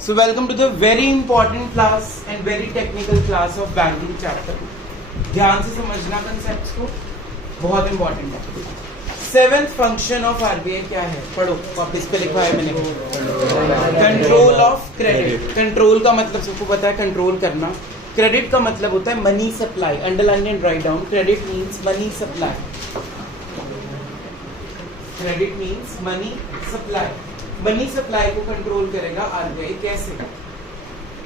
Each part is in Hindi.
So welcome to the very important class and very technical class of banking chapter. ध्यान से समझना concepts को, बहुत important है. Seventh function of RBI क्या है? पढ़ो, वापस पे लिखा है मैंने. Control of credit. Control का मतलब सबको पता है, control करना. Credit का मतलब होता है money supply. Underline and write down. Credit means money supply. Credit means money supply. Money supply को कंट्रोल करेगा आरबीआई कैसे,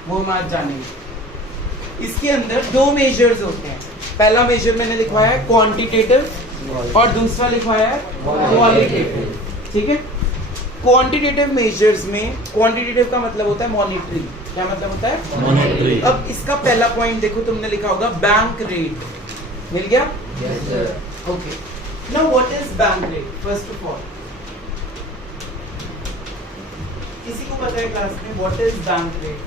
वो हम आज जानेंगे. इसके अंदर दो मेजर्स होते हैं. पहला मेजर मैंने लिखवाया है क्वांटिटेटिव और दूसरा लिखवाया है क्वालिटेटिव. ठीक है. क्वांटिटेटिव मेजर्स में क्वांटिटेटिव का मतलब होता है मॉनिटरी. क्या मतलब होता है? मॉनिटरी. अब इसका पहला पॉइंट देखो, तुमने लिखा होगा बैंक रेट. मिल गया? Yes sir. Okay. Now what is bank rate? First of all किसी को पता है क्लास में व्हाट इज बैंक रेट?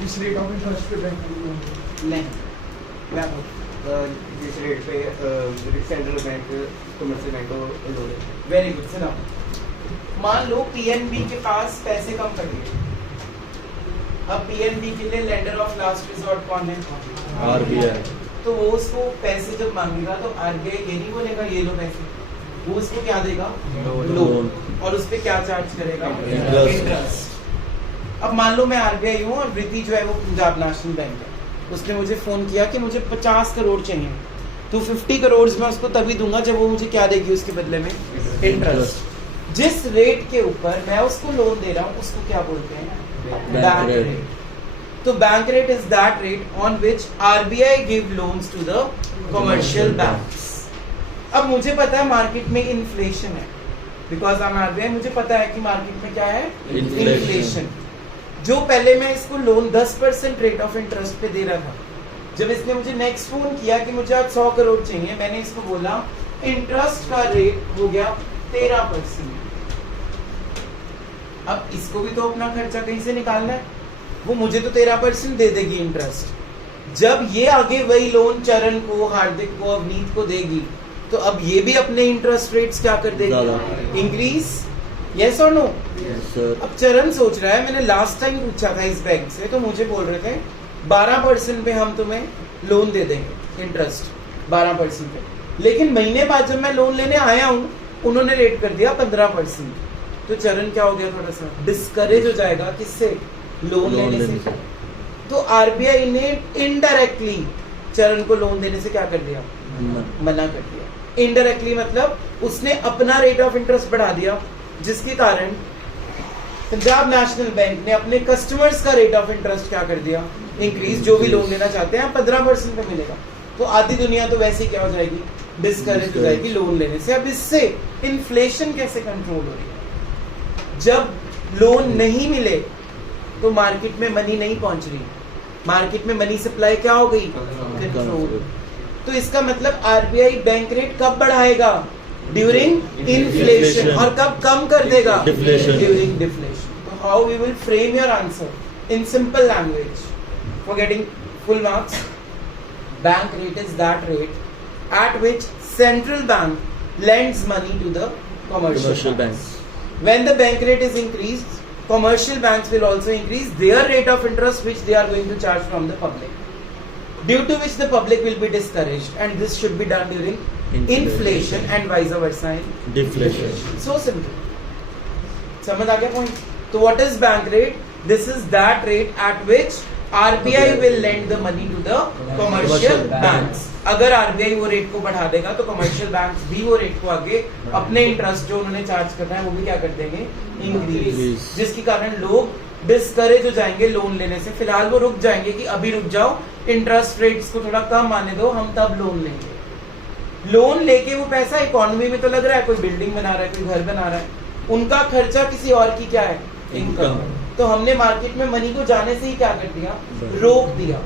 जिस रेट ऑफ इंटरेस्ट पे बैंक नहीं, क्या बोल? जिस रेट पे सेंट्रल बैंक कमर्शियल बैंक को लोन है. Very good. सुनो, मान लो पीएनबी के पास पैसे कम पड़े. अब पीएनबी के लिए लेंडर ऑफ लास्ट रिसोर्ट कौन है? आरबीआई. तो वो उसको पैसे जब मांगेगा तो आरबीआई ये नहीं बोलेगा ये लो पैसे, वो उसको क्या देगा? लोन. और उस पे क्या चार्ज करेगा? इंटरेस्ट. अब मान लो मैं आरबीआई हूँ और वृद्धि जो है वो पंजाब नेशनल बैंक है. उसने मुझे फोन किया कि मुझे 50 करोड़ चाहिए, तो 50 करोड़ मैं उसको तभी दूंगा जब वो मुझे क्या देगी उसके बदले में? इंटरेस्ट. जिस रेट के ऊपर मैं उसको लोन दे रहा हूँ उसको क्या बोलते हैं? Bank rate. तो bank rate is that rate on which RBI give loans to the commercial banks. अब मुझे पता है मार्केट में इन्फ्लेशन है, बिकॉज आई एम आरबीआई. मुझे पता है कि मार्केट में क्या है? इन्फ्लेशन. जो पहले मैं इसको लोन 10% रेट ऑफ इंटरेस्ट पे दे रहा था, जब इसने मुझे नेक्स्ट फोन किया कि मुझे आज 100 करोड़ चाहिए, मैंने इसको बोला इंटरेस्ट का रेट हो गया 13%. अब इसको भी तो अपना खर्चा कहीं से निकालना है, वो मुझे तो 13% दे देगी इंटरेस्ट. जब ये आगे वही लोन चरण को, हार्दिक को, अवनीत को देगी, तो अब ये भी अपने इंटरेस्ट रेट्स क्या कर देगी? इंक्रीज. यस और नो? अब चरण सोच रहा है, मैंने लास्ट टाइम पूछा था इस बैंक से, तो मुझे बोल रहे थे 12% पे हम तुम्हें लोन दे देंगे, इंटरेस्ट 12% पे. लेकिन महीने बाद जब मैं लोन लेने आया हूँ उन्होंने रेट कर दिया 15%. तो चरण क्या हो गया? थोड़ा सा डिस्करेज हो जाएगा. किससे? लोन लेने से. तो आरबीआई ने इनडायरेक्टली चरण को लोन देने से क्या कर दिया? मना कर दिया. इनडायरेक्टली मतलब उसने अपना रेट ऑफ इंटरेस्ट बढ़ा दिया, जिसके कारण पंजाब नेशनल बैंक ने अपने कस्टमर्स का रेट ऑफ इंटरेस्ट क्या कर दिया? इंक्रीज. जो भी लोन लेना चाहते हैं 15% पे मिलेगा. तो आधी दुनिया तो वैसे ही क्या हो जाएगी? डिस्करेज हो जाएगी लोन लेने से. अब इससे इन्फ्लेशन कैसे कंट्रोल हो रही है? जब लोन नहीं मिले तो मार्केट में मनी नहीं पहुंच रही, मार्केट में मनी सप्लाई क्या हो गई? कंट्रोल. तो इसका मतलब आरबीआई बैंक रेट कब बढ़ाएगा? During inflation. और कब कम कर देगा? During deflation. तो how we will frame your answer in simple language for getting full marks? Bank rate is that rate at which central bank lends money to the commercial banks. When the bank rate is increased, commercial banks will also increase their rate of interest which they are going to charge from the public, due to which the public will be discouraged, and this should be done during inflation and vice versa in deflation. So simple. समझ आ गया point? तो what is bank rate? This is that rate at which RBI will lend the money to the commercial banks. अगर RBI वो रेट को बढ़ा देगा तो कमर्शियल बैंक्स भी वो रेट को आगे अपने इंटरेस्ट जो उन्होंने चार्ज करना है वो भी क्या कर देंगे? इंक्रीज. जिसके कारण लोग डिस्करेज हो जाएंगे लोन लेने से. फिलहाल वो रुक जाएंगे कि अभी रुक जाओ, इंटरेस्ट रेट्स को थोड़ा कम आने दो, हम तब लोन लेंगे. लोन लेके वो पैसा इकोनॉमी में तो लग रहा है, कोई बिल्डिंग बना रहा है, कोई घर बना रहा है, उनका खर्चा किसी और की क्या है? इनकम. तो हमने मार्केट में मनी को जाने से ही क्या कर दिया? रोक दिया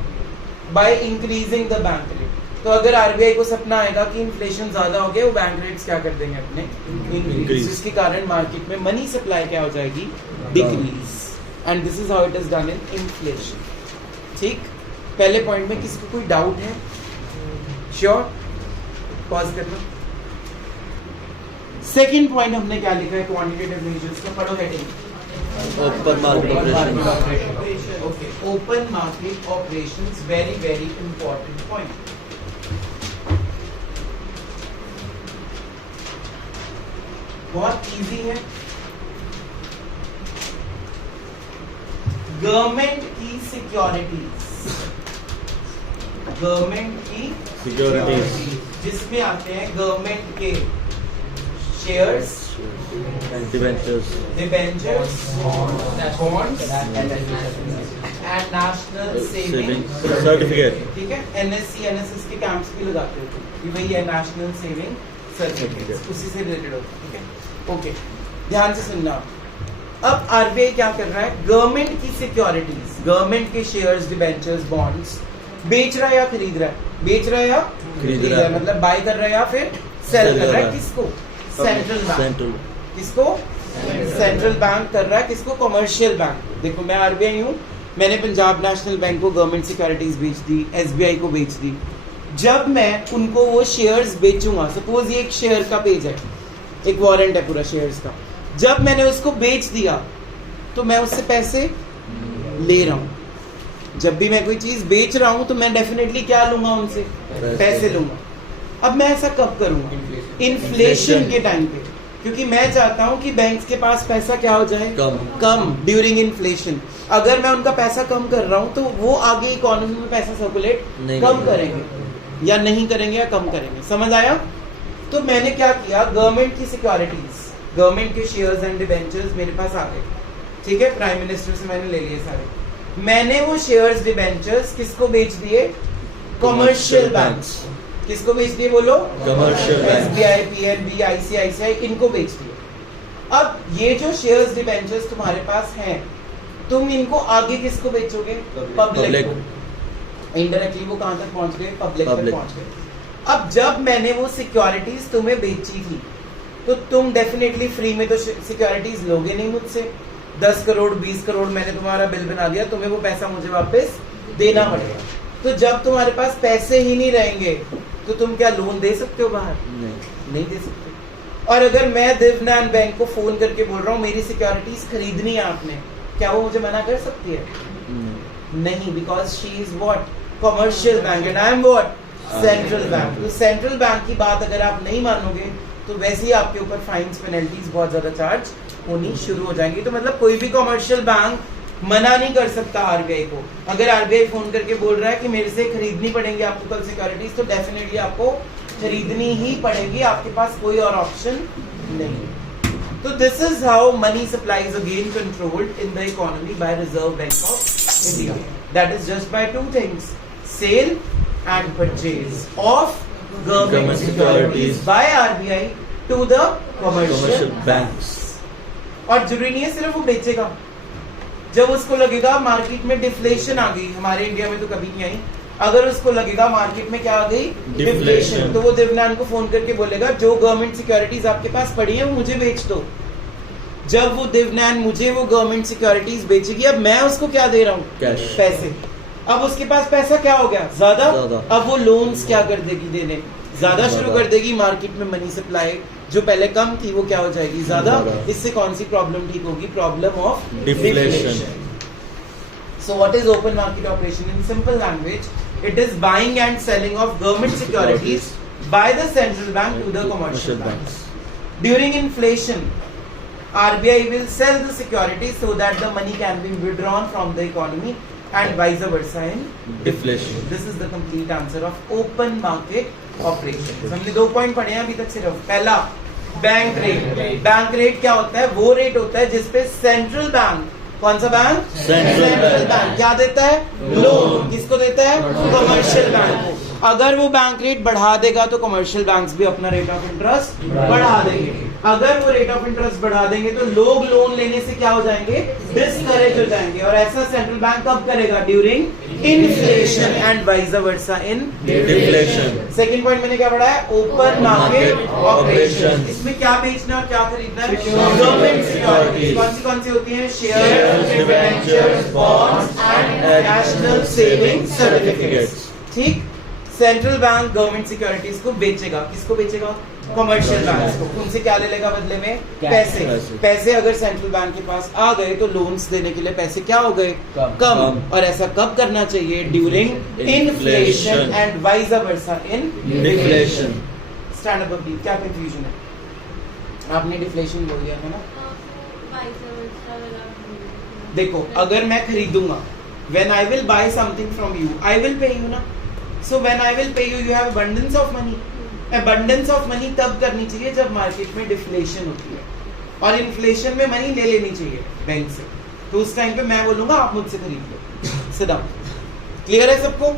by increasing the bank rate. तो अगर आरबीआई को सपना आएगा कि इन्फ्लेशन ज्यादा हो गया, वो बैंक रेट्स क्या कर देंगे? अपने इंक्रीज. जिसके कारण मार्केट में मनी सप्लाई क्या हो जाएगी? Decrease. And this is how it is done in inflation. ठीक. पहले पॉइंट में किसी को कोई डाउट है? श्योर? पॉज करना. सेकेंड पॉइंट हमने क्या लिखा है? क्वांटिटेटिव मेजर्स का. पढ़ो heading. Open market operation. Okay, open market operations, very important point. बहुत इजी है. गवर्नमेंट की सिक्योरिटीज, गवर्नमेंट की Securities. जिसमें आते हैं गवर्नमेंट के shares, Debentures. Debentures, bonds and national saving Saving certificate. ठीक है. एनएससी एनएसएस के कैंप्स भी लगाते हो कि वही है नेशनल सेविंग सर्टिफिकेट, उसी से रिलेटेड होता है. ठीक है. ओके, ध्यान से सुनना. अब आरबीआई क्या कर रहा है? गवर्नमेंट की सिक्योरिटीज, गवर्नमेंट के शेयर्स, डिबेंचर्स, बॉन्ड्स बेच रहा है या खरीद रहा है? बेच रहा है या खरीद रहा है. मतलब बाय कर रहा है या फिर सेल Sell कर रहा है. कर रहा है. किसको? Central bank. Central. किसको? सेंट्रल बैंक कर रहा है. किसको? Commercial bank. देखो मैं आरबीआई हूँ, मैंने पंजाब नेशनल बैंक को गवर्नमेंट सिक्योरिटीज बेच दी, एसबीआई को बेच दी. जब मैं उनको वो शेयर्स बेचूंगा, सपोज ये एक शेयर का पेज है, एक वारंट है पूरा शेयर्स का, जब मैंने उसको बेच दिया तो मैं उससे पैसे ले रहा हूँ. जब भी मैं कोई चीज बेच रहा हूँ तो मैं डेफिनेटली क्या लूंगा उनसे? पैसे लूंगा. अब मैं ऐसा कब करूंगा? इन्फ्लेशन के टाइम पे, क्योंकि मैं चाहता हूँ कि बैंक के पास पैसा क्या हो जाए? Come during inflation. अगर मैं उनका पैसा कम कर रहा हूँ तो वो आगे इकोनॉमी में पैसा सर्कुलेट कम करेंगे या नहीं करेंगे या कम करेंगे. समझ आया? तो मैंने क्या किया, गवर्नमेंट की सिक्योरिटीज, गवर्नमेंट के शेयर्स एंड डिबेंचर्स मेरे पास आ गए. ठीक है, प्राइम मिनिस्टर से मैंने ले लिए सारे. मैंने वो शेयर्स डिबेंचर्स किसको बेच दिए? Commercial banks. किसको बेच दिए बोलो? Commercial banks. SBI, PNB, ICICI, इनको बेच दिए. अब ये जो शेयर्स डिबेंचर्स तुम्हारे पास हैं, तुम इनको आगे किसको बेचोगे? पब्लिक. इनडायरेक्टली वो कहां तक पहुंच गए? पब्लिक तक Public. पहुंच गए. अब जब मैंने वो सिक्योरिटीज तुम्हें बेची थी तो तुम डेफिनेटली फ्री में तो सिक्योरिटीज लोगे नहीं मुझसे. 10 करोड़ 20 करोड़ मैंने तुम्हारा बिल बना दिया, तुम्हें वो पैसा मुझे वापस देना पड़ेगा. तो जब तुम्हारे पास पैसे ही नहीं रहेंगे तो तुम क्या लोन दे सकते हो बाहर? नहीं दे सकते. और अगर मैं देवनान बैंक को फोन करके बोल रहा हूँ मेरी सिक्योरिटीज खरीदनी है आपने, क्या वो मुझे मना कर सकती है? नहीं, because she is what? Commercial bank and I am what? Central bank. तो सेंट्रल बैंक की बात अगर आप नहीं मानोगे तो वैसे ही आपके ऊपर फाइन्स, पेनल्टीज बहुत ज्यादा चार्ज होनी शुरू हो जाएंगी. तो मतलब कोई भी कमर्शियल बैंक मना नहीं कर सकता आरबीआई को. अगर आरबीआई फोन करके बोल रहा है कि मेरे से खरीदनी पड़ेंगी आपको कल सिक्योरिटीज, तो डेफिनेटली आपको खरीदनी ही पड़ेगी, आपके पास कोई और ऑप्शन नहीं. तो this is how money supply is again controlled in the economy by Reserve Bank of India. That is just by 2 things, sale and purchase of government securities by RBI to the commercial banks. और जरूरी नहीं है सिर्फ वो बेचेगा. जब उसको लगेगा मार्केट में डिफ्लेशन आ गई, हमारे इंडिया में तो कभी नहीं आई, अगर उसको लगेगा मार्केट में क्या आ गई? डिफ्लेशन, तो वो देवनान को फोन करके बोलेगा जो गवर्नमेंट सिक्योरिटीज आपके पास पड़ी है वो मुझे बेच दो. जब वो देवनान मुझे वो गवर्नमेंट सिक्योरिटीज बेचेगी, अब मैं उसको क्या दे रहा हूँ? Cash. पैसे. अब उसके पास पैसा क्या हो गया? ज्यादा. अब वो लोन्स क्या कर देगी? देने ज्यादा शुरू कर देगी. मार्केट में मनी सप्लाई जो पहले कम थी वो क्या हो जाएगी? ज्यादा. इससे कौन सी प्रॉब्लम ठीक होगी? Problem of deflation. So what is open market operation in simple language? It is buying and selling of government securities by the central bank to the commercial banks. During inflation RBI will sell the securities so that the money can be withdrawn from the economy and vice versa in Deflation. This is the complete answer of open market operations. हमने 2 पॉइंट पढ़े हैं अभी तक सिर्फ. पहला, बैंक रेट. बैंक रेट क्या होता है? वो रेट होता है जिसपे सेंट्रल बैंक, कौन सा बैंक? सेंट्रल बैंक क्या देता है? लोन. किसको देता है? कमर्शियल बैंक को. अगर वो बैंक रेट बढ़ा देगा तो कमर्शियल बैंक्स भी अपना रेट ऑफ इंटरेस्ट बढ़ा देंगे. अगर वो रेट ऑफ इंटरेस्ट बढ़ा देंगे तो लोग लोन लेने से क्या हो जाएंगे? डिस्करेज हो जाएंगे. और ऐसा सेंट्रल बैंक कब करेगा? During inflation and vice versa in deflation. Second point मैंने क्या पढ़ा है? Open market operation. इसमें क्या बेचना और क्या खरीदना है? Government securities. कौन सी होती है? Share, debentures, bonds and national saving certificates. ठीक. सेंट्रल बैंक गवर्नमेंट सिक्योरिटीज को बेचेगा, किसको बेचेगा? कमर्शियल बैंक्स को। उनसे क्या ले लेगा बदले में? पैसे। पैसे अगर सेंट्रल बैंक के पास आ गए तो लोन्स देने के लिए पैसे क्या हो गए? कम। और ऐसा कब करना चाहिए? During inflation and vice versa in deflation. Stand up अभी क्या कंफ्यूजन है? आपने डिफ्लेशन बोल दिया था ना। देखो अगर मैं खरीदूंगा, when I will buy something from you, I will pay you ना। So when I will pay you, you have abundance of money। abundance of money तब करनी चाहिए जब मार्केट में डिफ्लेशन होती है, और इन्फ्लेशन में मनी ले लेनी चाहिए बैंक से। तो उस टाइम पे मैं बोलूंगा आप मुझसे खरीद लो। सिद्धाम क्लियर है सबको?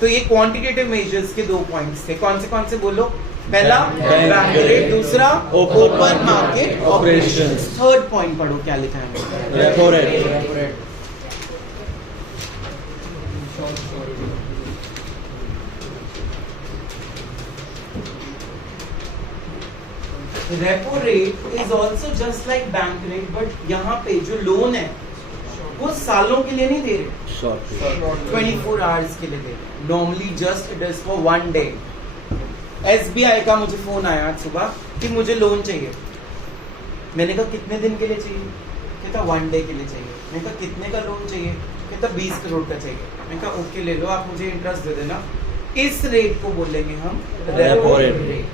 तो ये क्वांटिटेटिव मेजर्स के 2 पॉइंट्स थे। कौन से बोलो? पहला बैंक रेट, दूसरा open market operations. Third point पढ़ो क्या लिखा है? Repo rate. Repo rate is also just like bank rate, but यहाँ पे जो लोन है वो सालों के लिए नहीं दे रहे, शॉर्ट 24 आवर्स के लिए दे रहे। Normally just it is for 1 day. SBI का मुझे फोन आया आज सुबह कि मुझे लोन चाहिए। मैंने कहा कितने दिन के लिए चाहिए? कहता 1 डे के लिए चाहिए। मैंने कहा कितने का लोन चाहिए? कहता 20 करोड़ का चाहिए। मैंने कहा ओके ले लो, आप मुझे इंटरेस्ट दे देना। इस रेट को बोलेंगे हम रेपो रेट।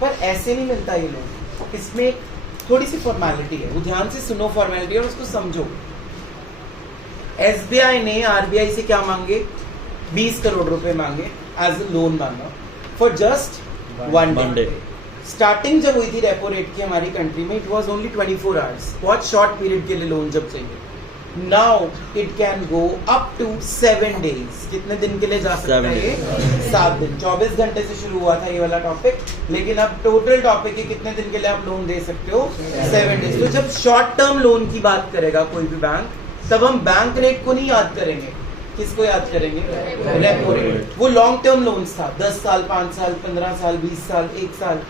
पर ऐसे नहीं मिलता ये लोन, इसमें थोड़ी सी फॉर्मेलिटी है, वो ध्यान से सुनो फॉर्मेलिटी और उसको समझो। SBI ने RBI से क्या मांगे? 20 करोड़ रुपए मांगे एज अ लोन मांगा फॉर जस्ट 1 डे। स्टार्टिंग जब हुई थी रेपो रेट की हमारी कंट्री में, इट वाज ओनली 24 आवर्स, बहुत शॉर्ट पीरियड के लिए लोन जब चाहिए। Now it can go up to 7 days. कितने दिन के लिए जा सकता है ये? 7 दिन। 24 घंटे से शुरू हुआ था ये वाला टॉपिक, लेकिन अब टोटल टॉपिक है कितने दिन के लिए आप लोन दे सकते हो? 7 डेज। तो जब शॉर्ट टर्म लोन की बात करेगा कोई भी बैंक, तब हम बैंक रेट को नहीं याद करेंगे। किसको याद करेंगे? Repo rate. वो लॉन्ग टर्म लोन्स था, 10 साल, 5 साल, 15 साल, 20 साल, 1 साल,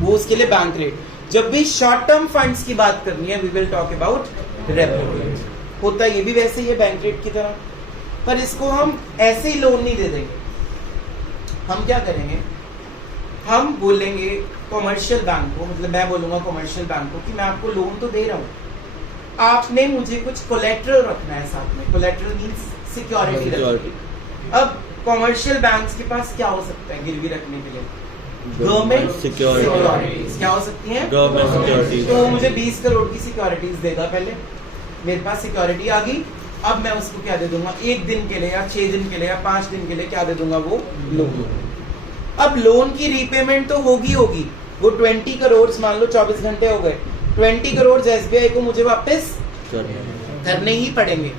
वो उसके लिए बैंक रेट। जब भी शॉर्ट टर्म फंड्स की बात करनी है, we will talk about repo rate. होता ये भी वैसे ही है बैंक रेट की तरह, पर इसको हम ऐसे ही लोन नहीं दे देंगे। हम क्या करेंगे? हम बोलेंगे कमर्शियल बैंक को, मतलब मैं बोलूंगा कमर्शियल बैंक को कि मैं आपको लोन तो दे रहा हूँ, आपने मुझे कुछ कोलेट्रल रखना है साथ में। कोलेट्रल मींस सिक्योरिटी रखनी। अब कमर्शियल बैंक्स के पास क्या हो सकता है गिरवी रखने के लिए? Government securities. क्या हो सकती है? Government securities. तो मुझे 20 करोड़ की सिक्योरिटीज देगा पहले, मेरे पास सिक्योरिटी आ गई। अब मैं उसको क्या दे दूंगा? 1 दिन के लिए या 6 दिन के लिए या 5 दिन के लिए क्या दे दूंगा? वो लोन। अब लोन की रीपेमेंट तो होगी, वो 20 करोड़ मान लो 24 घंटे हो गए, 20 करोड़ SBI को मुझे वापस करने ही पड़ेंगे।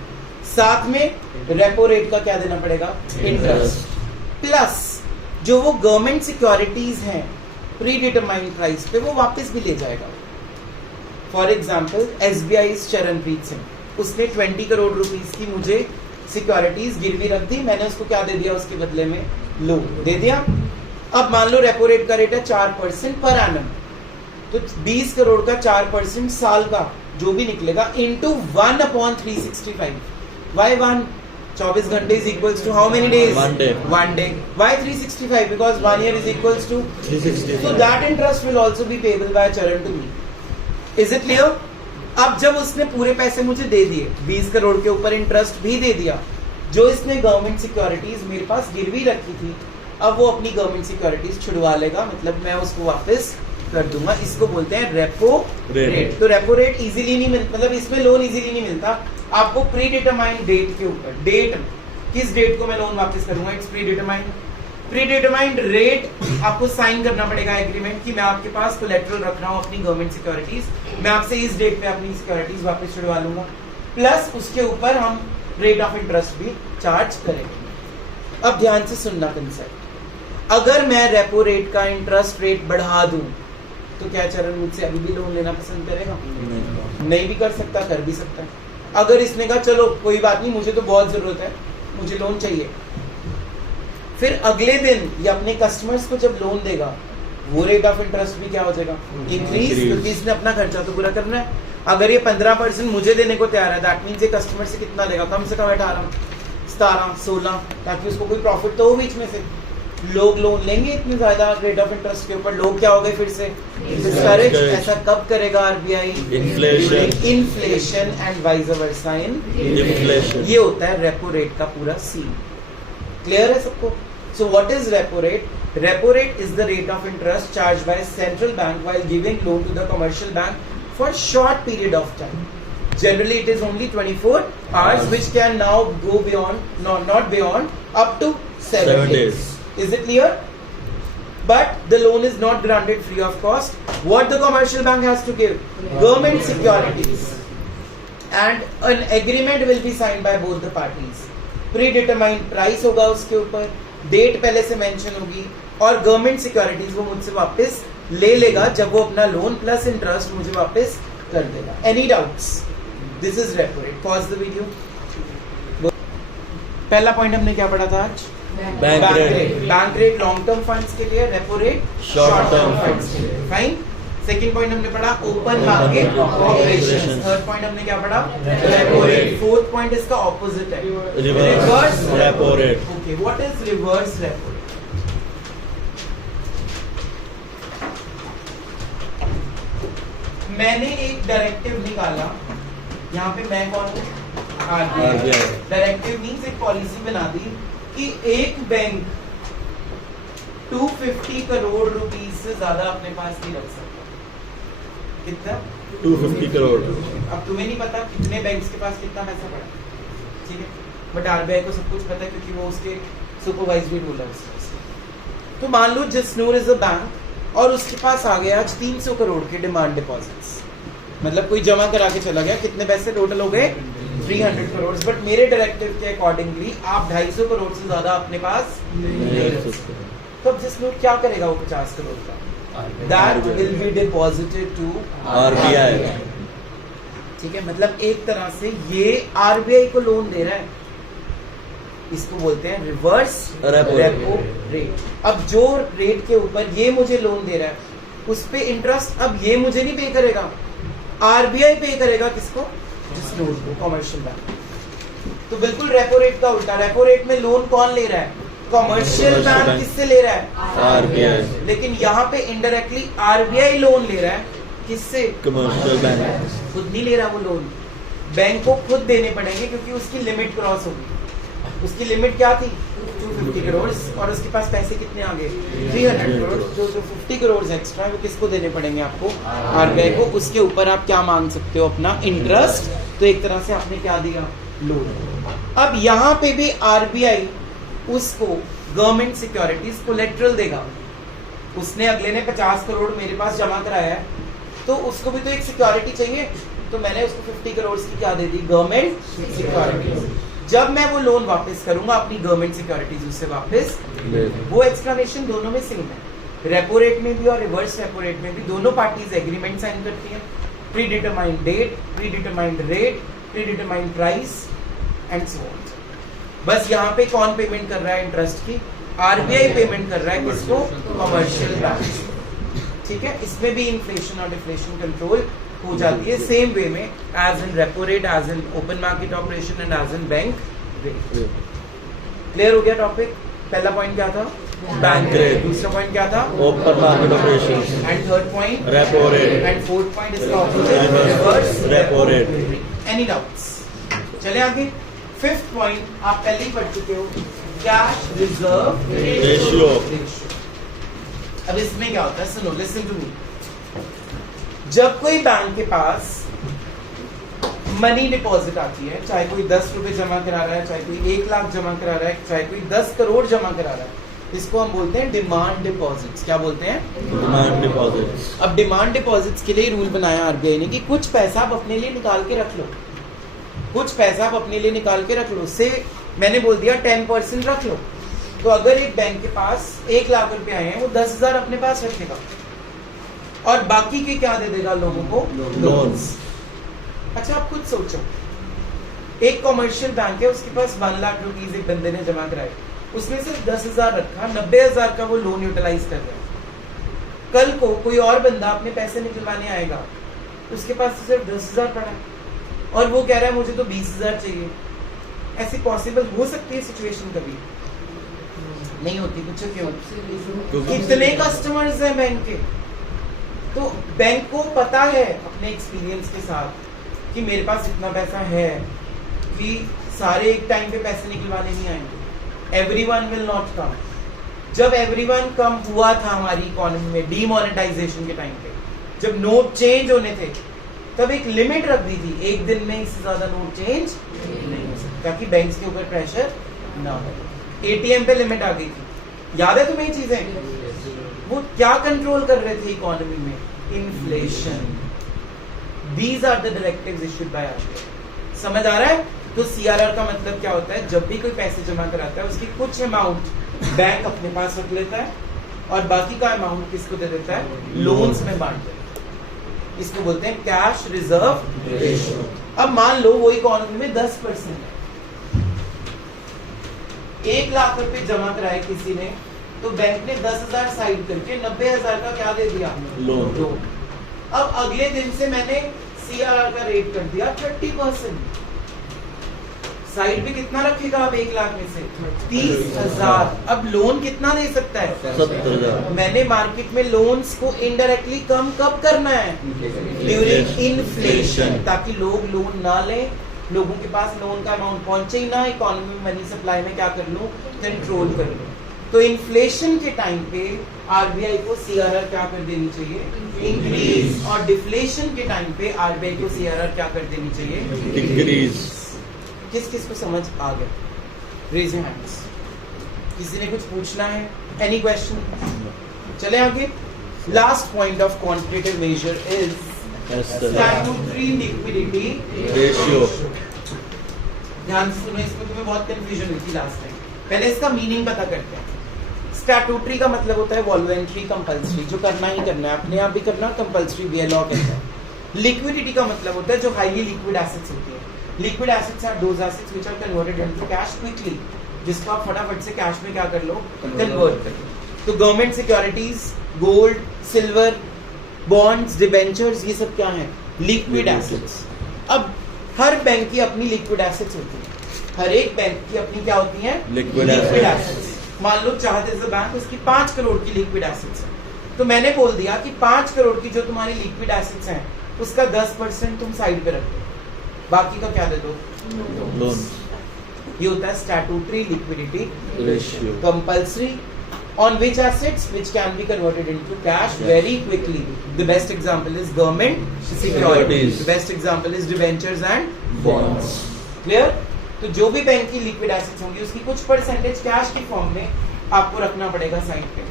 साथ में रेपो रेट का क्या देना पड़ेगा? इंटरेस्ट। प्लस जो वो गवर्नमेंट सिक्योरिटीज हैं प्री डिटरमाइंड प्राइस पे, वो वापस भी ले जाएगा। For example SBI Charanpreet Singh, उसने 20 करोड़ रुपीस की मुझे सिक्योरिटीज गिरवी रख दी, मैंने उसको क्या दे दिया उसके बदले में? लोन दे दिया। अब मान लो रेपो रेट का रेट है 4% पर एनम, तो 20 करोड़ का 4% साल का जो भी निकलेगा इनटू 1/365। वाई 1? 24 घंटे is equals to how many days? 1 day. 1 day. Why 365? Because 1 year is equals to 365. So that interest will also be payable by Charan to me. Is it clear? अब जब उसने पूरे पैसे मुझे दे दिए, 20 करोड़ के ऊपर इंटरेस्ट भी दे दिया, जो इसने गवर्नमेंट सिक्योरिटीज मेरे पास गिरवी रखी थी, अब वो अपनी गवर्नमेंट सिक्योरिटीज छुड़वा लेगा, मतलब मैं उसको वापस कर दूंगा। इसको बोलते हैं रेपो रेट। तो रेपो रेट इजीली नहीं मिलता, मतलब इसमें लोन इजीली नहीं मिलता आपको। प्री डिटरमाइंड डेट के ऊपर, डेट किस डेट को मैं लोन वापस करूंगा, it's pre determined. Pre determined rate आपको साइन करना पड़ेगा एग्रीमेंट कि मैं आपके पास कोलेट्रल रख रहा हूँ अपनी गवर्नमेंट सिक्योरिटीज, मैं आपसे इस डेट पे अपनी सिक्योरिटीज वापस छुड़वा लूंगा। प्लस उसके ऊपर हम रेट ऑफ इंटरेस्ट भी चार्ज करेंगे। अब ध्यान से सुनना कंसेप्ट, अगर मैं रेपो रेट का इंटरेस्ट रेट बढ़ा दूं तो क्या चरण मुझसे अभी भी लोन लेना पसंद करेगा? नहीं भी कर सकता, कर भी सकता है। अगर इसने कहा चलो कोई बात नहीं, मुझे तो बहुत जरूरत है, मुझे लोन चाहिए, फिर अगले दिन ये अपने कस्टमर्स को जब लोन देगा, वो रेट ऑफ इंटरेस्ट भी क्या हो जाएगा? इंक्रीज, क्योंकि इसने अपना खर्चा तो पूरा करना है। अगर ये 15% मुझे देने को तैयार है, दैट मीन्स ये कस्टमर से कितना लेगा? कम से कम 18, 17, 16, ताकि उसको कोई प्रॉफिट तो हो बीच में से। लोग लोन लेंगे इतनी ज्यादा रेट ऑफ इंटरेस्ट के ऊपर, लोग क्या हो गए फिर से डिस्करेज। ऐसा कब करेगा RBI? Inflation and vice versa in Inflation. ये होता है रेपो रेट का पूरा सीन। क्लियर है सबको? So what is repo rate? Repo rate is the rate of interest charge by central bank while giving loan to the commercial bank for short period of time. Generally it is only 24 hours which can now go beyond, not beyond up to 7 days. Is it clear? But the loan is not granted free of cost. What the commercial bank has to give? Government securities. And an agreement will be signed by both the parties. Predetermined price होगा उसके ऊपर, date पहले से mention होगी, और government securities वो मुझसे वापस ले लेगा जब वो अपना loan plus interest मुझे वापस कर देगा. Any doubts? This is repo rate. Pause the video. पहला पॉइंट हमने क्या पढ़ा था आज? Bank rate. Bank rate long term funds के लिए, repo rate Short short term term funds के लिए. फाइन. सेकंड पॉइंट हमने पढ़ा open market operations. Third point हमने क्या पढ़ा? Repo rate. फोर्थ पॉइंट इसका ऑपोजिट है, Reverse repo rate. Okay, what is reverse repo rate? मैंने एक डायरेक्टिव निकाला, यहाँ पे मैं कौन हूँ? आरबीआई. डायरेक्टिव मींस एक पॉलिसी बना दी कि एक बैंक 250 करोड़ रुपीस से ज्यादा अपने पास नहीं रख सकता. कितना? 250 करोड़. अब तुम्हें नहीं पता कितने बैंक्स के पास कितना पैसा पड़ा, ठीक है, बट आरबीआई को सब कुछ पता है क्योंकि वो उसके सुपरवाइजरी रूलर है. तो मान लो जसनूर इज अ बैंक और उसके पास आ गया आज 300 करोड़ के डिमांड डिपॉजिट्स. मतलब कोई जमा करा के चला गया, कितने पैसे टोटल हो गए? 300 करोड़. बट मेरे डायरेक्टिव के अकॉर्डिंगली आप 250 करोड़ से ज्यादा अपने पास नहीं रख सकते. तो अब जसनूर क्या करेगा वो 50 करोड़ का? That will be deposited to RBI. ठीक है, मतलब एक तरह से ये आरबीआई को लोन दे रहा है. इसको बोलते हैं रिवर्स रेपो रेट. अब जो रेट के ऊपर ये मुझे लोन दे रहा है उस पे इंटरेस्ट अब ये मुझे नहीं पे करेगा, आरबीआई पे करेगा. किसको? जसनूर को, कमर्शियल बैंक. तो बिल्कुल रेपो रेट का उल्टा. रेपो रेट में लोन कौन ले रहा है? Commercial bank. बैंक. किससे ले रहा है? आरबीआई. लेकिन यहाँ पे इनडायरेक्टली आरबीआई लोन ले रहा है. किससे? Commercial bank. खुद नहीं ले रहा वो लोन, बैंक को खुद देने पड़ेंगे क्योंकि उसकी लिमिट क्रॉस होगी. उसकी लिमिट क्या थी? 250 करोड़, और उसके पास पैसे कितने आ गए? 300 करोड़. जो 50 करोड़ एक्स्ट्रा वो किसको देने पड़ेंगे? आपको, आरबीआई को. उसके ऊपर आप क्या मांग सकते हो? अपना इंटरेस्ट. तो एक तरह से आपने क्या दिया? लोन. अब यहाँ पे भी आरबीआई उसको गवर्नमेंट सिक्योरिटीज कोलेटरल देगा. उसने अगले ने 50 करोड़ मेरे पास जमा कराया है तो उसको भी तो एक सिक्योरिटी चाहिए. तो मैंने उसको 50 करोड़ की क्या दे दी? Government securities. जब मैं वो लोन वापस करूंगा अपनी गवर्नमेंट सिक्योरिटीज उससे वापस, वो एक्सप्लेनेशन दोनों में सेम है. रेपो रेट में भी और रिवर्स रेपो रेट में भी दोनों पार्टीज एग्रीमेंट साइन करती हैं. Pre determined date, pre determined rate, pre determined price and so on. बस यहाँ पे कौन पेमेंट कर रहा है इंटरेस्ट की? आरबीआई पेमेंट कर रहा है. किसको? Commercial bank. ठीक है, इसमें भी इन्फ्लेशन और डिफ्लेशन कंट्रोल हो जाती है सेम वे में as in repo rate, as in open market operation and as in bank rate. Clear हो गया टॉपिक? पहला पॉइंट क्या था? Bank rate. दूसरा पॉइंट क्या था? Open market operation. And third point repo rate. And fourth point इसका opposite reverse repo rate. Any doubts? चले आगे. फिफ्थ पॉइंट आप पहले ही पढ़ चुके हो, कैश रिजर्व रेशियो. अब इसमें क्या होता है? सुनो, लिसन टू मी. जब कोई बैंक के पास मनी डिपॉजिट आती है, चाहे कोई 10 रुपए जमा करा रहा है, चाहे कोई 1 लाख जमा करा रहा है, चाहे कोई 10 करोड़ जमा करा रहा है, इसको हम बोलते हैं डिमांड डिपॉजिट्स. क्या बोलते हैं? Demand deposits. अब डिमांड डिपॉजिट्स के लिए रूल बनाया आरबीआई ने कि कुछ पैसा आप अपने लिए निकाल के रख लो. कुछ पैसा आप अपने लिए निकाल के रख लो. से मैंने बोल दिया 10% रख लो. तो अगर एक बैंक के पास 1 लाख रुपए आए हैं, वो 10,000 अपने पास रखेगा और बाकी के क्या दे देगा लोगों को? लोन्स. अच्छा, आप खुद सोचो, एक कमर्शियल बैंक है, उसके पास 1 लाख रुपीस एक बंदे ने जमा कराए, उसमें सिर्फ 10,000 रखा, 90,000 का वो लोन यूटिलाइज कर रहा है. कल को कोई और बंदा अपने पैसे निकलवाने आएगा, उसके पास तो सिर्फ 10,000 पड़ा है और वो कह रहा है मुझे तो 20,000 चाहिए. ऐसी पॉसिबल हो सकती है सिचुएशन कभी? नहीं होती, पूछो क्यों? क्योंकि कितने कस्टमर्स हैं बैंक के? तो बैंक को पता है अपने एक्सपीरियंस के साथ कि मेरे पास इतना पैसा है कि सारे एक टाइम पे पैसे निकलवाने नहीं आएंगे, एवरीवन विल नॉट कम। जब एवरीवन कम हुआ था हमारी इकोनॉमी में डीमोनेटाइजेशन के टाइम पे, जब नोट चेंज होने थे, तब एक लिमिट रख दी थी, एक दिन में इससे ज्यादा नोट चेंज नहीं हो सकता, ताकि बैंक्स के ऊपर प्रेशर ना हो। एटीएम पे लिमिट आ गई थी, याद है तुम्हें ये चीजें? वो क्या कंट्रोल कर रहे थे इकोनॉमी में? Inflation. These are the directives issued by RBI. समझ आ रहा है? तो सीआरआर का मतलब क्या होता है? जब भी कोई पैसे जमा कराता है उसकी कुछ अमाउंट बैंक अपने पास रख लेता है और बाकी का अमाउंट किसको दे देता है? लोन्स में बांट देता है। इसको बोलते हैं कैश रिजर्व रेशियो। अब मान लो वो इकोनॉमी में 10% है, 1 लाख रुपए जमा कराए किसी ने, तो बैंक ने 10,000 साइड करके 90,000 का क्या दे दिया? लोन। अब अगले दिन से मैंने सीआरआर का रेट कर दिया 30%। साइड पे कितना रखेगा अब 1 लाख में से? 30,000। अब लोन कितना दे सकता है? 70,000। मैंने मार्केट में लोन्स को इनडायरेक्टली कम कब करना है? ड्यूरिंग इन्फ्लेशन, ताकि लोग लोन ना लें, लोगों के पास लोन का अमाउंट पहुंचे ही ना, इकोनॉमी में मनी सप्लाई में क्या कर लूं? कंट्रोल कर लूं। तो इन्फ्लेशन के टाइम पे आरबीआई को सीआरआर क्या कर देनी चाहिए? इंक्रीज। और डिफ्लेशन के टाइम पे आरबीआई को सीआरआर क्या कर देनी चाहिए? डिक्रीज। किस किस को समझ आ गया? Raise your hands. किसी ने कुछ पूछना है? Any question? चले आगे। Last point of quantitative measure is statutory liquidity ratio. ध्यान से सुनो, इसमें तुम्हें बहुत कंफ्यूजन हुई थी लास्ट टाइम। पहले इसका मीनिंग पता करते हैं। स्टैट्यूटरी का मतलब होता है वॉलंटरी, कंपल्सरी, जो करना ही करना है, अपने आप भी करना, कंपल्सरी भी है, लॉ कहता है। लिक्विडिटी का मतलब होता है जो हाईली लिक्विड एसेट्स होती है। Liquid assets are those assets which are converted into cash quickly, जिसको आप फटाफट से कैश में क्या कर लो? कन्वर्ट कर लो। तो government securities, gold, silver, bonds, debentures, ये सब क्या है? Liquid assets. अब हर बैंक की अपनी लिक्विड एसेट्स होती है, हर एक बैंक की अपनी क्या होती है? Liquid assets. मान लो चाहत इज अ बैंक, उसकी 5 करोड़ की लिक्विड एसेट्स है, तो मैंने बोल दिया कि 5 करोड़ की जो तुम्हारी लिक्विड एसेट्स हैं उसका 10% तुम साइड पे रख दो, बाकी का क्या दे दो? लोन। ये होता है statutory liquidity ratio. Compulsory on which assets which can be converted into cash very quickly. The best example is government securities. The best example is debentures and bonds. Clear? तो जो भी बैंक की लिक्विड एसेट्स होंगी उसकी कुछ परसेंटेज कैश की फॉर्म में आपको रखना पड़ेगा साइड पे,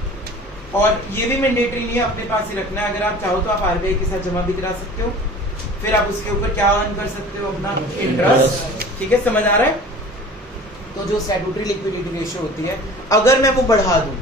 और ये भी मैंडेटरी नहीं है अपने पास ही रखना है। अगर आप चाहो तो आप आरबीआई के साथ जमा भी करा सकते हो, फिर आप उसके ऊपर क्या अर्न कर सकते हो? अपना इंटरेस्ट। ठीक है, समझ आ रहा है? तो जो स्टैट्यूटरी लिक्विडिटी रेशियो होती है, अगर मैं वो बढ़ा दूं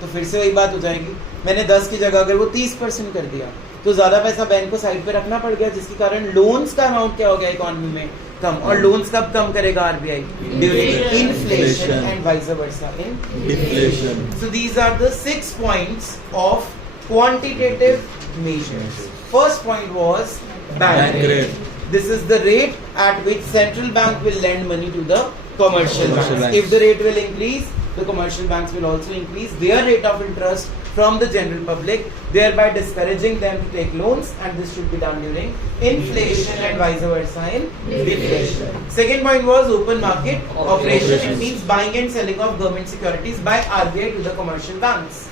तो फिर से वही बात हो जाएगी। मैंने 10 की जगह अगर वो 30% कर दिया तो ज्यादा पैसा बैंक को साइड पे रखना पड़ गया, जिसके कारण लोन्स का अमाउंट क्या हो गया इकोनॉमी में? कम। और लोन्स कब कम करेगा RBI? During inflation and vice versa in deflation. So these are the 6 points of quantitative measures. First point was bank rate. This is the rate at which central bank will lend money to the commercial banks. If the rate will increase, the commercial banks will also increase their rate of interest from the general public, thereby discouraging them to take loans, and this should be done during inflation and vice versa in deflation. Second point was open market operation. It means buying and selling of government securities by RBI to the commercial banks.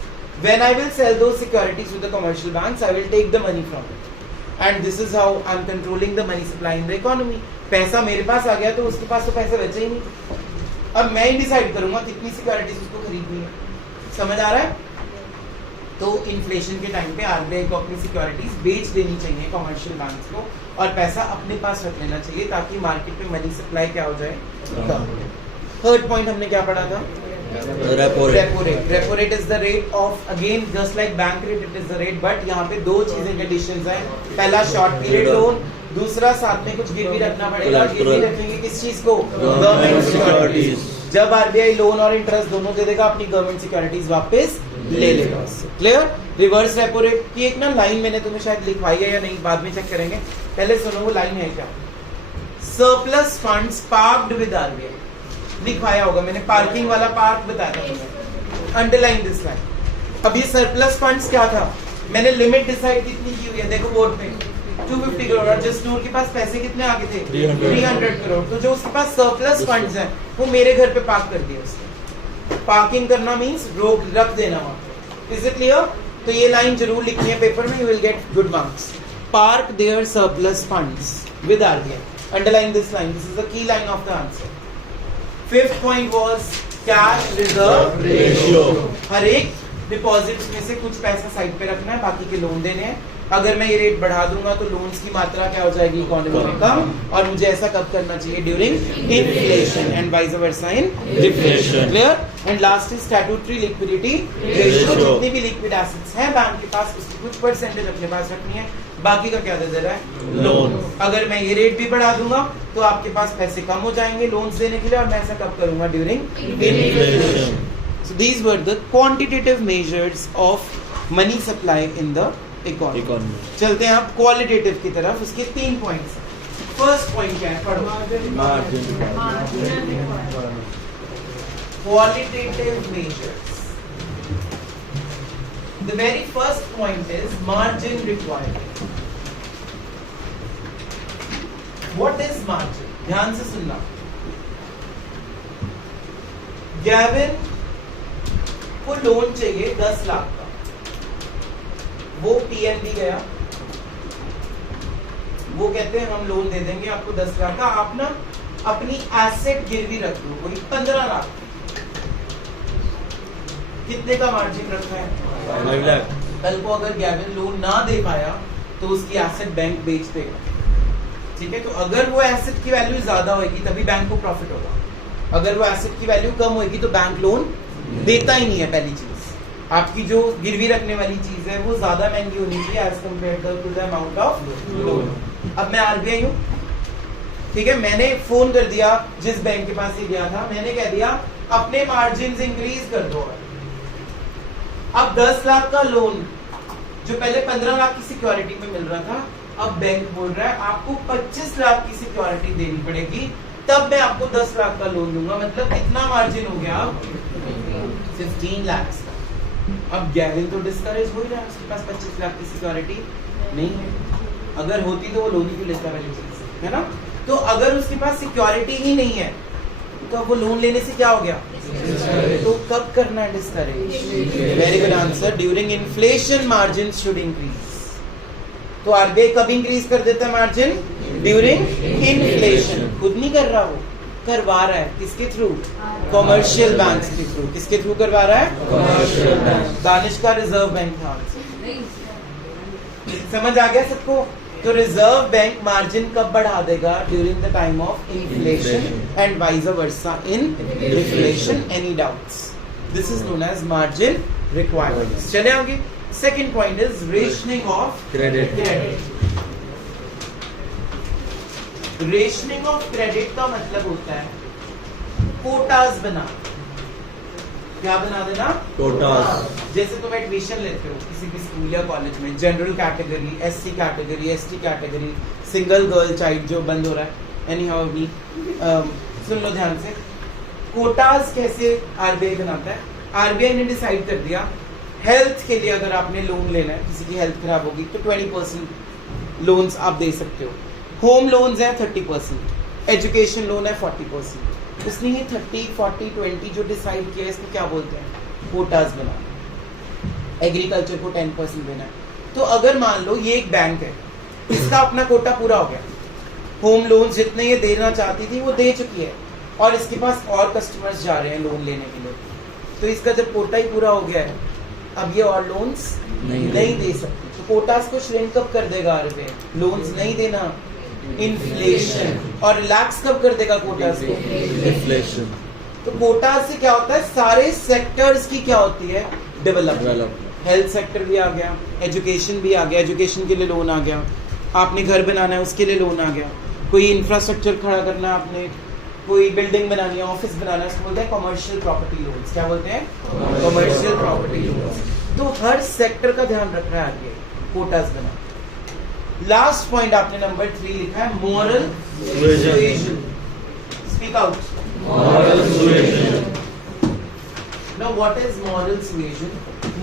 When I will sell those securities to the commercial banks, I will take the money from it. And this is how I am controlling the money supply in the economy. पैसा मेरे पास आ गया तो उसके पास तो पैसा बचा ही नहीं, अब मैं ही डिसाइड करूंगा कितनी सिक्योरिटीज उसको खरीदनी है. समझ आ रहा है? तो इन्फ्लेशन के टाइम पे आरबीआई को अपनी सिक्योरिटीज बेच देनी चाहिए कमर्शियल बैंक्स को, और पैसा अपने पास रख लेना चाहिए ताकि मार्केट में मनी सप्लाई क्या हो जाए? कम. थर्ड पॉइंट हमने क्या पढ़ा था? Repo rate. Repo rate is the rate of, again just like bank rate it is the rate, but यहाँ पे दो चीजें कंडीशंस हैं. पहला शॉर्ट पीरियड लोन, दूसरा साथ में कुछ गिरवी रखना पड़ेगा. गिरवी रखेंगे किस चीज को? Government securities. जब आरबीआई लोन और इंटरेस्ट दोनों दे देगा, अपनी गवर्नमेंट सिक्योरिटीज वापस ले लेगा उससे. क्लियर? रिवर्स रेपो रेट की एक ना लाइन मैंने तुम्हें शायद लिखवाई है या नहीं, बाद में चेक करेंगे. पहले सुनो वो लाइन है क्या. Surplus funds parked with RBI लिखवाया होगा मैंने, पार्किंग वाला पार्क बताया था तुम्हें. Underline this line. अब ये सरप्लस फंड्स क्या था, मैंने लिमिट डिसाइड कितनी की हुई है, देखो बोर्ड पे 250 करोड़, और जसनूर के पास पैसे कितने आगे थे 300 करोड़. तो जो उसके पास सरप्लस फंड्स हैं वो मेरे घर पे पार्क कर दिया उसने. पार्किंग करना मींस रोक रख देना वहां पे. Is it clear? तो ये लाइन जरूर लिखनी है पेपर में, you will get good marks. Park their surplus funds with RBI. Underline this line, this is the key line of the answer. Fifth point was cash reserve ratio. हर एक डिपॉजिट्स में से कुछ पैसा साइड पे रखना है, बाकी के लोन देने हैं. अगर मैं ये रेट बढ़ा दूंगा तो लोन्स की मात्रा क्या हो जाएगी इकोनॉमी में कम, और मुझे ऐसा कब करना चाहिए, during inflation and vice versa in deflation. Clear? And last is statutory liquidity ratio. जितनी भी लिक्विड एसेट्स हैं बैंक के पास उसकी कुछ परसेंटेज अपने पास रखनी है, बाकी का क्या दे रहा है, लोन. अगर मैं ये रेट भी बढ़ा दूंगा तो आपके पास पैसे कम हो जाएंगे लोन्स देने के लिए, और मैं ऐसा कब करूंगा, during inflation. So these were the quantitative measures of money supply in the economy. चलते हैं आप क्वालिटेटिव की तरफ. उसके 3 पॉइंट्स. फर्स्ट पॉइंट क्या है, पढ़ो. Qualitative measures. The very first point is margin required. What is margin? ध्यान से सुनना. गैविन को लोन चाहिए 10 लाख का. वो पीएनबी गया, वो कहते हैं हम लोन दे देंगे आपको 10 लाख का, आप ना अपनी एसेट गिरवी रख दो कोई 15 लाख. कितने का मार्जिन रखा है, 5 लाख. कल को अगर गैविन लोन ना दे पाया तो उसकी एसेट बैंक बेच देगा. ठीक है? तो अगर वो एसेट की वैल्यू ज्यादा होगी तभी बैंक को प्रॉफिट होगा. अगर वो एसेट की वैल्यू कम होगी तो बैंक लोन देता ही नहीं है. पहली चीज, आपकी जो गिरवी रखने वाली चीज है वो ज्यादा महंगी होनी चाहिए as compare to the amount of loan. अब मैं आरबीआई हूँ, ठीक है, मैंने फोन कर दिया जिस बैंक के पास ये गया था, मैंने कह दिया अपने मार्जिन इंक्रीज कर दो. अब 10 लाख का लोन जो पहले 15 लाख की सिक्योरिटी में मिल रहा था, अब बैंक बोल रहा है आपको 25 लाख की सिक्योरिटी देनी पड़ेगी, तब मैं आपको 10 लाख का लोन दूंगा. मतलब कितना मार्जिन हो गया, 15 लाख का. अब गैविन तो डिस्करेज हो ही रहा है, उसके पास 25 लाख की सिक्योरिटी नहीं है. अगर होती तो वो लोन ही क्यों लेता वाली चीज है ना. तो अगर उसके पास सिक्योरिटी ही नहीं है तो अब वो लोन लेने से क्या हो गया, तो कब करना है discourage. Very good answer. During inflation margin should increase. तो आरबीआई कब इंक्रीज कर देता है मार्जिन, ड्यूरिंग इन्फ्लेशन. खुद नहीं कर रहा, वो करवा रहा है. किसके थ्रू, कॉमर्शियल बैंक के थ्रू. किसके थ्रू करवा रहा है, कॉमर्शियल बैंक. दानिश का रिजर्व बैंक था. समझ आ गया सबको. तो रिजर्व बैंक मार्जिन कब बढ़ा देगा, during the time of inflation and vice versa in deflation. Any doubts? This is known as margin requirements. चले आगे. Second point is rationing of credit. Rationing of credit का मतलब होता है कोटास बना. क्या बना देना, कोटास. जैसे तुम एडमिशन लेते हो किसी भी स्कूल या कॉलेज में, general category, SC category, ST category, single girl child जो बंद हो रहा है, एनी हाउ भी सुन लो ध्यान से. कोटास कैसे आरबीआई बनाता है, आरबीआई ने डिसाइड कर दिया हेल्थ के लिए अगर आपने लोन लेना है, किसी की हेल्थ खराब होगी तो 20% लोन्स आप दे सकते हो. होम लोन्स है 30%, एजुकेशन लोन है 40%. उसने ये 30, 40, 20 जो डिसाइड किया है इसको क्या बोलते हैं, कोटास बना. एग्रीकल्चर को 10% देना है. तो अगर मान लो ये एक बैंक है, इसका अपना कोटा पूरा हो गया, होम लोन जितने ये देना चाहती थी वो दे चुकी है, और इसके पास और कस्टमर्स जा रहे हैं लोन लेने के लिए. तो इसका जब कोटा ही पूरा हो गया है, अब ये और लोन्स नहीं दे सकती. तो कोटास को श्रिंक कब कर देगा आरबीआई, लोन्स नहीं देना, इन्फ्लेशन. और रिलैक्स कब कर देगा कोटास को, इन्फ्लेशन. तो कोटास से क्या होता है, सारे सेक्टर्स की क्या होती है, डेवलपमेंट. हेल्थ सेक्टर भी आ गया, एजुकेशन भी आ गया, एजुकेशन के लिए लोन आ गया, आपने घर बनाना है उसके लिए लोन आ गया, कोई इंफ्रास्ट्रक्चर खड़ा करना है आपने, कोई बिल्डिंग बनानी है, ऑफिस बनाना है, उसको बोलते हैं कमर्शियल प्रॉपर्टी लोन्स. क्या बोलते हैं, कमर्शियल प्रॉपर्टी लोन्स. तो हर सेक्टर का ध्यान रख रहा है आगे कोटास बना. लास्ट पॉइंट आपने नंबर 3 लिखा है, moral suasion. Speak out. Moral suasion. Now what is moral suasion?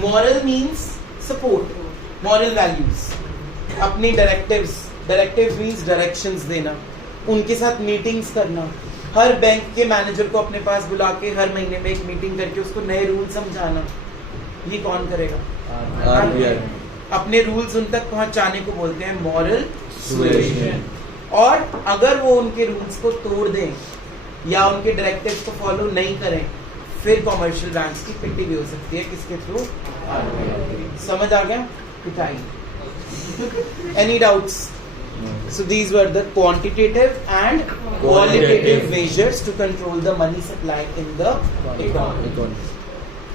Moral means support, moral values. अपनी डायरेक्टिव्स मीन्स डायरेक्शंस देना, उनके साथ मीटिंग्स करना, हर बैंक के मैनेजर को अपने पास बुला के हर महीने में एक मीटिंग करके उसको नए रूल समझाना. ये कौन करेगा? RBI. अपने रूल्स उन तक पहुंचाने को बोलते हैं मॉरल Suasion. और अगर वो उनके रूल्स को तोड़ दें या उनके डायरेक्टिव्स को फॉलो नहीं करें, फिर कमर्शियल बैंक्स की पिट्टी भी हो सकती है. किसके थ्रू? समझ आ गया? पिटाई. Any doubts? So these were the quantitative and qualitative measures to control the money supply in the economy.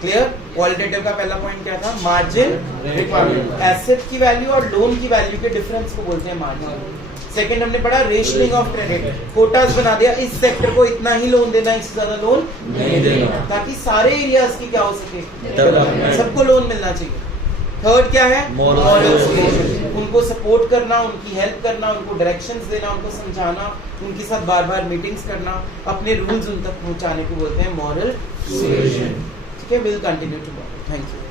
Clear? Qualitative का पहला पॉइंट क्या था? Margin requirement. एसेट की वैल्यू और लोन की वैल्यू के डिफरेंस को बोलते हैं मार्जिन. सेकंड हमने पढ़ा रेशनिंग ऑफ क्रेडिट. कोटास बना दिया, इस सेक्टर को इतना ही लोन देना, इससे ज्यादा लोन नहीं देना, ताकि सारे एरियाज की क्या हो सके, Development. सबको लोन मिलना चाहिए. थर्ड क्या है? Moral suasion. उनको सपोर्ट करना, उनकी हेल्प करना, उनको डायरेक्शंस देना, उनको समझाना, उनके साथ बार बार मीटिंग्स करना, अपने रूल्स उन तक पहुंचाने को बोलते हैं मॉरल सुएशन. ठीक है, will continue tomorrow. Thank you.